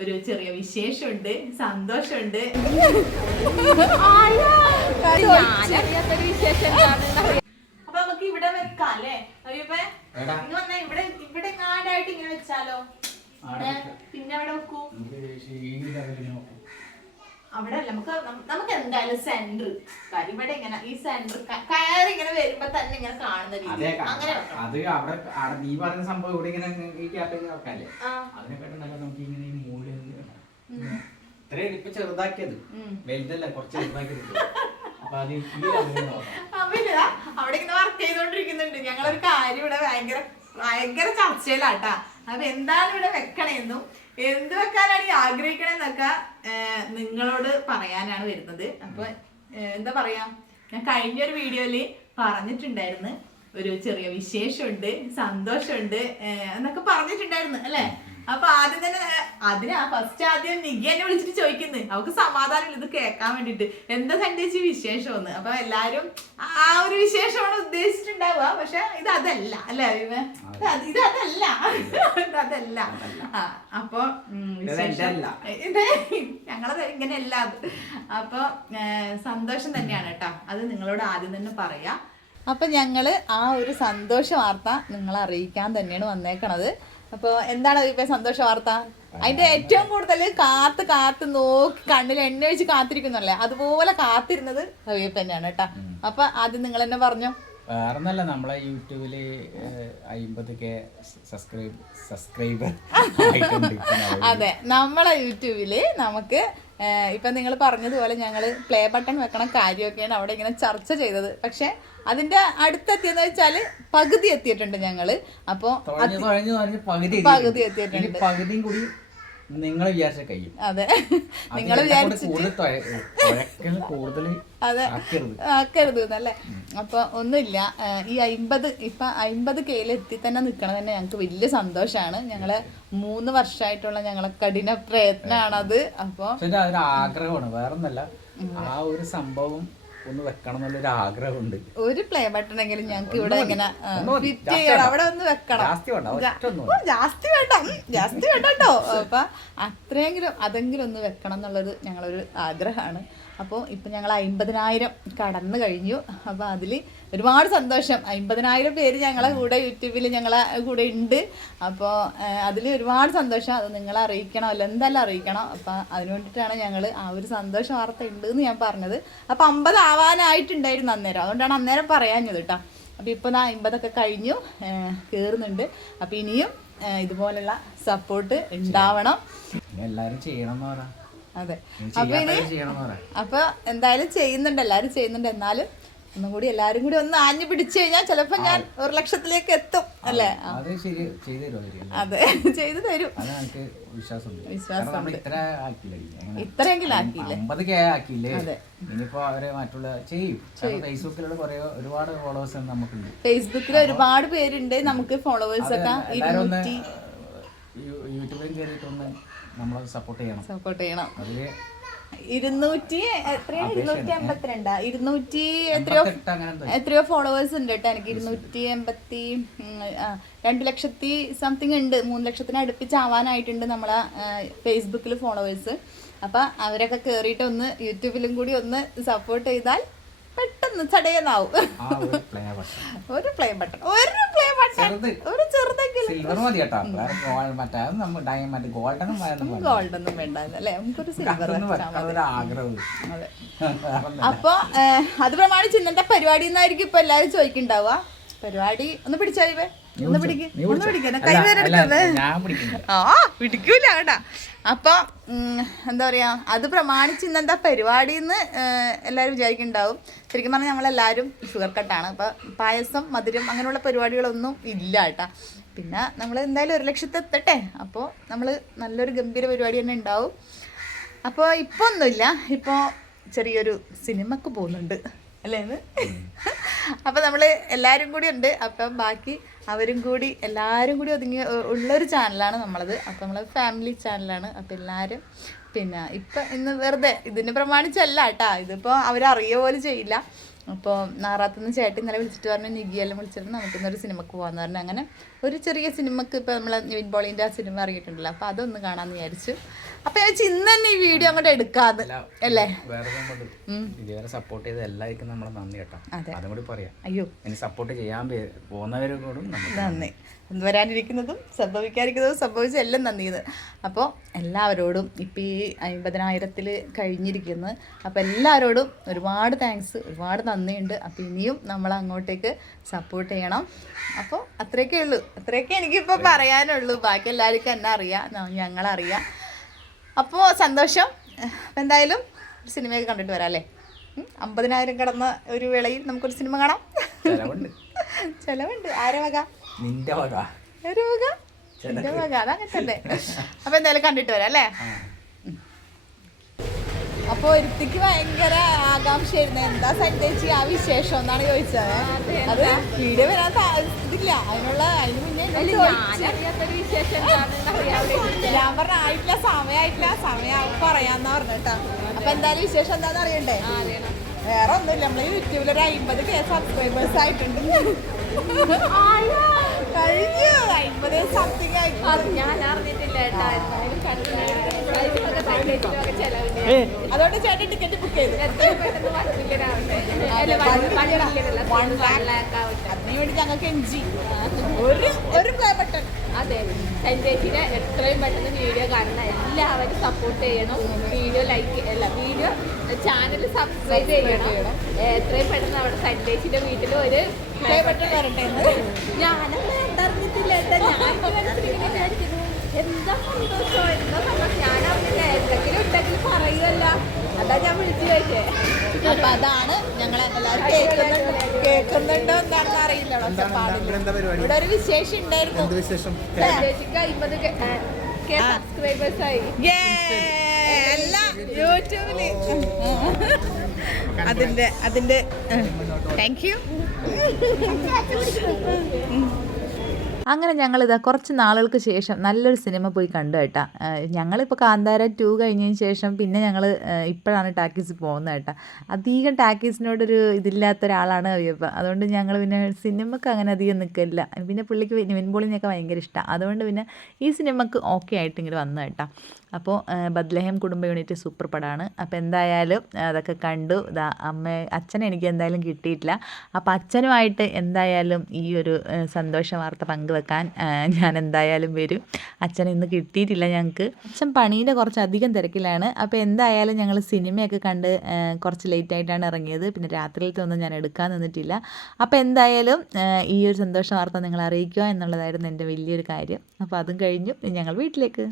ഒരു ചെറിയ വിശേഷമുണ്ട്, സന്തോഷമുണ്ട്. അപ്പൊ നമുക്ക് ഇവിടെ വെക്കാം അല്ലേ? വന്നാ ഇവിടെ ഇവിടെ നാടായിട്ട് ഇങ്ങനെ വെച്ചാലോ? പിന്നെ അവിടെ വെക്കൂ. അവിടെ അല്ല, നമുക്ക് എന്തായാലും സെന്റർ ഇവിടെ ഇങ്ങനെ ഈ സെന്റർ കയറി ഇങ്ങനെ വരുമ്പോ തന്നെ ഇങ്ങനെ കാണുന്ന രീതി അങ്ങനെ അത് അവിടെ നീ പറഞ്ഞ സംഭവം ഇവിടെ ഇങ്ങനെ ഈ ക്യാപ്പിൽ വെക്കാല്ലേ, അതിനെക്കാട്ടും നല്ല നമുക്ക് ഇങ്ങനെ ഈ മൂല ഇത്രയും ഇപ്പൊ ചെറുതാക്കിയത് വലുതല്ല, കുറച്ച് ചെറുതാക്കിയത്. അപ്പൊ അത് അവിടെ ഇങ്ങനെ വർക്ക് ചെയ്തോണ്ടിരിക്കുന്നുണ്ട്. ഞങ്ങളൊരു കാര്യം ഇവിടെ ഭയങ്കര ചർച്ചയിലാട്ടാ. അപ്പൊ എന്താണ് ഇവിടെ വെക്കണേന്നും എന്ത് വെക്കാനാണ് ആഗ്രഹിക്കണെന്നൊക്കെ നിങ്ങളോട് പറയാനാണ് വരുന്നത്. അപ്പൊ എന്താ പറയാ, ഞാൻ കഴിഞ്ഞൊരു വീഡിയോയില് പറഞ്ഞിട്ടുണ്ടായിരുന്നു ഒരു ചെറിയ വിശേഷമുണ്ട്, സന്തോഷമുണ്ട് എന്നൊക്കെ പറഞ്ഞിട്ടുണ്ടായിരുന്നു അല്ലെ? അപ്പൊ ആദ്യം തന്നെ ഫസ്റ്റ് ആദ്യം നിഗി എന്നെ വിളിച്ചിട്ട് ചോദിക്കുന്നത്, അവൾക്ക് സമാധാനം ഇത് കേൾക്കാൻ വേണ്ടിട്ട് എന്താ സന്ദേശിച്ച് വിശേഷമെന്ന്. അപ്പൊ എല്ലാരും ആ ഒരു വിശേഷമാണ് ഉദ്ദേശിച്ചിട്ടുണ്ടാവുക. പക്ഷെ ഇത് അതല്ല അല്ലെ? ഇതല്ല. അപ്പൊ ഇത് ഞങ്ങളത് ഇങ്ങനെയല്ല. അപ്പൊ സന്തോഷം തന്നെയാണ് കേട്ടോ, അത് നിങ്ങളോട് ആദ്യം തന്നെ പറയാം. അപ്പൊ ഞങ്ങള് ആ ഒരു സന്തോഷ വാർത്ത നിങ്ങളെ അറിയിക്കാൻ തന്നെയാണ് വന്നേക്കണത്. അപ്പൊ എന്താണ് ഇപ്പൊ സന്തോഷ വാർത്ത? അതിന്റെ ഏറ്റവും കൂടുതൽ കാത്ത് നോക്കി കണ്ണിൽ എണ്ണ ഒഴിച്ച് കാത്തിരിക്കുന്നല്ലേ, അതുപോലെ കാത്തിരുന്നത് റവിയപ്പ തന്നെയാണ് കേട്ടാ. അപ്പൊ ആദ്യം നിങ്ങൾ തന്നെ പറഞ്ഞോ. വേറൊന്നല്ല, നമ്മളെ യൂട്യൂബില് 50K സബ്സ്ക്രൈബർ. അതെ, നമ്മളെ യൂട്യൂബില് നമുക്ക് ഇപ്പൊ നിങ്ങൾ പറഞ്ഞതുപോലെ ഞങ്ങള് പ്ലേ ബട്ടൺ വെക്കണ കാര്യമൊക്കെയാണ് അവിടെ ഇങ്ങനെ ചർച്ച ചെയ്തത്. പക്ഷെ അതിന്റെ അടുത്തെത്തിയെന്ന് വെച്ചാല് പകുതി എത്തിയിട്ടുണ്ട് ഞങ്ങള്. അപ്പൊ പകുതി എത്തിയിട്ടുണ്ട്. പകുതിയും കൂടി നിങ്ങൾ വിചാരിച്ച കഴിയും. അതെ, നിങ്ങൾ വിചാരിച്ചിട്ട് അതെ ആക്കരുത് എന്നല്ലേ. അപ്പൊ ഒന്നുമില്ല, ഈ 50K എത്തി തന്നെ നിക്കണത് തന്നെ ഞങ്ങക്ക് വലിയ സന്തോഷാണ്. ഞങ്ങള് 3 വർഷമായിട്ടുള്ള ഞങ്ങളെ കഠിന പ്രയത്നാണത്. അപ്പൊ അതൊരു ആഗ്രഹമാണ്, വേറൊന്നല്ല. ആ ഒരു സംഭവം ഒന്ന് വെക്കണം എന്നുള്ളൊരു ആഗ്രഹമുണ്ട്. ഒരു പ്ലേ ബട്ടൺ എങ്കിലും ഞങ്ങക്ക് ഇവിടെ ഇങ്ങനെ ഫിറ്റ് ചെയ്യണം, അവിടെ ഒന്ന് വെക്കണം. ജാസ്തി വേണ്ട കേട്ടോ. അപ്പൊ അത്രയെങ്കിലും അതെങ്കിലും ഒന്ന് വെക്കണം എന്നുള്ളത് ഞങ്ങളൊരു ആഗ്രഹമാണ്. അപ്പോൾ ഇപ്പം ഞങ്ങൾ 50,000 കടന്നു കഴിഞ്ഞു. അപ്പോൾ അതിൽ ഒരുപാട് സന്തോഷം. 50,000 പേര് ഞങ്ങളെ കൂടെ യൂട്യൂബിൽ ഞങ്ങളെ കൂടെ ഉണ്ട്. അപ്പോൾ അതിൽ ഒരുപാട് സന്തോഷം. അത് നിങ്ങളെ അറിയിക്കണമല്ലോ, എന്തായാലും അറിയിക്കണം. അപ്പം അതിന് വേണ്ടിയിട്ടാണ് ഞങ്ങൾ ആ ഒരു സന്തോഷ വാർത്ത ഉണ്ട് എന്ന് ഞാൻ പറഞ്ഞത്. അപ്പോൾ 50 ആവാനായിട്ടുണ്ടായിരുന്നു അന്നേരം, അതുകൊണ്ടാണ് അന്നേരം പറയാഞ്ഞത് കേട്ടോ. അപ്പോൾ ഇപ്പോൾ 50 കഴിഞ്ഞു, കയറുന്നുണ്ട്. അപ്പോൾ ഇനിയും ഇതുപോലുള്ള സപ്പോർട്ട് ഉണ്ടാവണം, എല്ലാവരും ചെയ്യണം എന്ന് പറയാം. അതെ, അപ്പൊ എന്തായാലും ചെയ്യുന്നുണ്ട്, എല്ലാരും ചെയ്യുന്നുണ്ട്. എന്നാലും ഒന്നും കൂടി എല്ലാരും കൂടി ഒന്ന് ആഞ്ഞു പിടിച്ചു കഴിഞ്ഞാൽ ചിലപ്പോ ഞാൻ 1 ലക്ഷത്തിലേക്ക് എത്തും അല്ലേ? അതെ, ചെയ്തു തരും, വിശ്വാസമുണ്ട്. ഇത്രയെങ്കിലും ആക്കിയില്ലേ? അതെ, ഇനിയിപ്പോ അവരെ മറ്റുള്ള ചെയ്യും. ഫേസ്ബുക്കിലുള്ള ഒരുപാട് ഫോളോവേഴ്സ് നമുക്കുണ്ട്. ഫേസ്ബുക്കിൽ ഒരുപാട് പേരുണ്ട് നമുക്ക് ഫോളോവേഴ്സ് ഒക്കെ. യൂട്യൂബിൽ കയറിയിട്ടൊന്ന് നമ്മളത് സപ്പോർട്ട് ചെയ്യണം. 252 എത്രയോ ഫോളോവേഴ്സ് ഉണ്ട് കേട്ടോ. എനിക്ക് 2 ലക്ഷത്തി സംതിങ് ഉണ്ട്. 3 ലക്ഷത്തിന് അടുപ്പിച്ചാവാനായിട്ടുണ്ട് നമ്മളെ ഫേസ്ബുക്കിൽ ഫോളോവേഴ്സ്. അപ്പൊ അവരൊക്കെ കേറിയിട്ട് ഒന്ന് യൂട്യൂബിലും കൂടി ഒന്ന് സപ്പോർട്ട് ചെയ്താൽ പെട്ടെന്ന് ചടയെന്നാവും. ഒരു പ്ലേ ബട്ടൺ ഒരു ചെറുതെങ്കിലും. ഗോൾഡൊന്നും വേണ്ട അല്ലേ, നമുക്കൊരു സിൽവർ. അതെ, അപ്പൊ അത് പ്രമാണിച്ച് ഇന്നത്തെ പരിപാടി എന്നായിരിക്കും ഇപ്പൊ എല്ലാരും ചോദിക്കണ്ടാവുക. പരിപാടി ഒന്ന് പിടിച്ചായിവേ, ഒന്ന് പിടിക്കണേ, കൈവേരെടുക്കല്ലേ? പിടിക്കൂല കേട്ടാ. അപ്പൊ എന്താ പറയാ, അത് പ്രമാണിച്ച് ഇന്നെന്താ പരിപാടി എന്ന് എല്ലാവരും വിചാരിക്കുന്നുണ്ടാവും. ശരിക്കും പറഞ്ഞാൽ നമ്മളെല്ലാവരും ഷുഗർ കട്ടാണ്. അപ്പൊ പായസം, മധുരം അങ്ങനെയുള്ള പരിപാടികളൊന്നും ഇല്ല കേട്ടാ. പിന്നെ നമ്മൾ എന്തായാലും 1 ലക്ഷത്തി എത്തട്ടെ. അപ്പോൾ നമ്മൾ നല്ലൊരു ഗംഭീര പരിപാടി തന്നെ ഉണ്ടാവും. അപ്പോൾ ഇപ്പോൾ ഒന്നുമില്ല, ഇപ്പോൾ ചെറിയൊരു സിനിമക്ക് പോകുന്നുണ്ട് അല്ലേ? അപ്പം നമ്മൾ എല്ലാവരും കൂടി ഉണ്ട്. അപ്പം ബാക്കി അവരും കൂടി എല്ലാവരും കൂടി ഒതുങ്ങി ഉള്ളൊരു ചാനലാണ് നമ്മളത്. അപ്പം നമ്മൾ ഫാമിലി ചാനലാണ്. അപ്പം എല്ലാവരും പിന്നെ ഇപ്പം ഇന്ന് വെറുതെ ഇതിനെ പ്രമാണിച്ചല്ല കേട്ടാ, ഇതിപ്പോൾ അവരറിയ പോലും ചെയ്യില്ല. അപ്പോൾ നാറാത്തുനിന്ന് ചേട്ടൻ ഇന്നലെ വിളിച്ചിട്ട് പറഞ്ഞു, നിഗിയെല്ലാം വിളിച്ചിട്ട് നമുക്കിന്നൊരു സിനിമക്ക് പോകാമെന്ന് പറഞ്ഞു. അങ്ങനെ ഒരു ചെറിയ സിനിമക്ക് ഇപ്പോൾ നമ്മളെ നിവിൻ പോളിൻ്റെ ആ സിനിമ ഇറങ്ങിയിട്ടുണ്ടല്ലോ, അപ്പോൾ അതൊന്ന് കാണാമെന്ന് വിചാരിച്ചു. അപ്പോൾ ഞാൻ ഇന്ന് തന്നെ ഈ വീഡിയോ അങ്ങോട്ട് എടുക്കാതെ അല്ലേ. ഇതുവരെ സപ്പോർട്ട് ചെയ്ത എല്ലാവർക്കും നമ്മളെ നന്ദി കേട്ടോ. അതും കൂടി പറയാം. അയ്യോ, ഇനി സപ്പോർട്ട് ചെയ്യാൻ പോകുന്നവരോടും നന്ദി. വരാനിരിക്കുന്നതും സംഭവിക്കാതിരിക്കുന്നതും സംഭവിച്ച എല്ലാം നന്ദിയത്. അപ്പോൾ എല്ലാവരോടും ഇപ്പം ഈ 50,000 കഴിഞ്ഞിരിക്കുന്നു. അപ്പോൾ എല്ലാവരോടും ഒരുപാട് താങ്ക്സ്, ഒരുപാട് നന്ദിയുണ്ട്. അപ്പോൾ ഇനിയും നമ്മൾ അങ്ങോട്ടേക്ക് സപ്പോർട്ട് ചെയ്യണം. അപ്പോൾ അത്രയൊക്കെ ഉള്ളൂ, അത്രയൊക്കെ എനിക്കിപ്പോൾ പറയാനുള്ളൂ. ബാക്കി എല്ലാവർക്കും എന്നെ അറിയാം, ഞങ്ങളറിയാം. അപ്പോൾ സന്തോഷം. അപ്പം എന്തായാലും ഒരു സിനിമയൊക്കെ കണ്ടിട്ട് വരാം അല്ലേ. 50,000 കടന്ന ഒരു വേളയിൽ നമുക്കൊരു സിനിമ കാണാം. ചെലവുണ്ട്. ആരെ വക? നിന്റെ വക. ഒരു വക, നിന്റെ വക. അതങ്ങനെ തന്നെ. അപ്പം എന്തായാലും കണ്ടിട്ട് വരാം അല്ലേ. അപ്പോൾ ഒരുത്തിക്ക് ഭയങ്കര ആകാംക്ഷയായിരുന്നു, എന്താ സന്ദേശി ആ വിശേഷം എന്നാണ് ചോദിച്ചത്. അത് വീഡിയോ വരാൻ ഇതില്ല, അതിന് മുന്നേ ഞാൻ പറഞ്ഞ ആയിട്ടില്ല, സമയമായിട്ടില്ല, സമയം പറയാന്നാ പറഞ്ഞു കേട്ടോ. അപ്പൊ എന്തായാലും വിശേഷം എന്താന്ന് അറിയണ്ടേ? വേറെ ഒന്നുമില്ല, നമ്മള് യൂട്യൂബിൽ ഒരു 50K സബ്സ്ക്രൈബേഴ്സ് ആയിട്ടുണ്ട്. കഴിഞ്ഞു 50 സംതിങ് ആയിട്ട്. ഞാൻ അറിഞ്ഞിട്ടില്ല. അതുകൊണ്ട് ചേട്ടൻ ടിക്കറ്റ് ബുക്ക് ചെയ്തു. അതിനു വേണ്ടി ഞങ്ങൾക്ക് എൻജി ഒരു പ്ലേ ബട്ടൺ. അതെ, സന്ദേശിനെ എത്രയും പെട്ടെന്ന് വീഡിയോ കാണണം, എല്ലാവരും സപ്പോർട്ട് ചെയ്യണം. Video like video channel subscribe ചെയ്യണം. എത്രയും പെട്ടെന്ന് അവിടെ സന്ദേശിന്റെ വീട്ടിൽ ഒരു പ്ലേ ബട്ടൺ വരട്ടെ. ഞാനൊന്നും എന്തറിഞ്ഞിട്ടില്ല. എന്താ സന്തോഷം, എന്താ സന്തോഷം. ഞാനറിഞ്ഞില്ല, എന്തെങ്കിലും ഉണ്ടെങ്കിൽ പറയുമല്ല, അതാ ഞാൻ വിളിച്ചു ചോദിച്ചേ. അപ്പൊ അതാണ് ഞങ്ങൾ എല്ലാവരും കേൾക്കുന്നുണ്ടോ എന്താണെന്ന് അറിയില്ല. ഇവിടെ ഒരു വിശേഷം ഉണ്ടായിരുന്നു. സന്ദേശിക്ക് 50K സബ്സ്ക്രൈബേഴ്സ് ആയി. എല്ലാം യൂട്യൂബില്. അതിന്റെ താങ്ക് യു. അങ്ങനെ ഞങ്ങളിതാ കുറച്ച് നാളുകൾക്ക് ശേഷം നല്ലൊരു സിനിമ പോയി കണ്ടു കേട്ടാ. ഞങ്ങളിപ്പോൾ കാന്താര 2 കഴിഞ്ഞതിന് ശേഷം പിന്നെ ഞങ്ങൾ ഇപ്പോഴാണ് ടാക്കീസിൽ പോകുന്നത് കേട്ടാ. അധികം ടാക്കീസിനോടൊരു ഇതില്ലാത്ത ഒരാളാണ് അവിയപ്പ. അതുകൊണ്ട് ഞങ്ങൾ പിന്നെ സിനിമക്ക് അങ്ങനെ അധികം നിൽക്കില്ല. പിന്നെ പുള്ളിക്ക് നിവിൻ പോളിനെയൊക്കെ ഭയങ്കര ഇഷ്ടമാണ്. അതുകൊണ്ട് പിന്നെ ഈ സിനിമക്ക് ഓക്കെ ആയിട്ട് ഇങ്ങനെ വന്നു കേട്ടാ. അപ്പോൾ ബദ്ലഹേം കുടുംബ യൂണിറ്റ് സൂപ്പർ പടമാണ്. അപ്പോൾ എന്തായാലും അതൊക്കെ കണ്ടു. അച്ഛനെ എനിക്ക് എന്തായാലും കിട്ടിയിട്ടില്ല. അപ്പോൾ അച്ഛനുമായിട്ട് എന്തായാലും ഈ ഒരു സന്തോഷ വാർത്ത പങ്കുവെക്കാൻ ഞാൻ എന്തായാലും വരും. അച്ഛനെ ഇന്ന് കിട്ടിയിട്ടില്ല ഞങ്ങൾക്ക്. അച്ഛൻ പണീൻ്റെ കുറച്ചധികം തിരക്കിലാണ്. അപ്പോൾ എന്തായാലും ഞങ്ങൾ സിനിമയൊക്കെ കണ്ട് കുറച്ച് ലേറ്റായിട്ടാണ് ഇറങ്ങിയത്. പിന്നെ രാത്രിയിലത്തെ ഒന്നും ഞാൻ എടുക്കാൻ നിന്നിട്ടില്ല. അപ്പോൾ എന്തായാലും ഈ ഒരു സന്തോഷ വാർത്ത നിങ്ങളെ അറിയിക്കുക എന്നുള്ളതായിരുന്നു എൻ്റെ വലിയൊരു കാര്യം. അപ്പോൾ അതും കഴിഞ്ഞു ഞങ്ങൾ വീട്ടിലേക്ക്.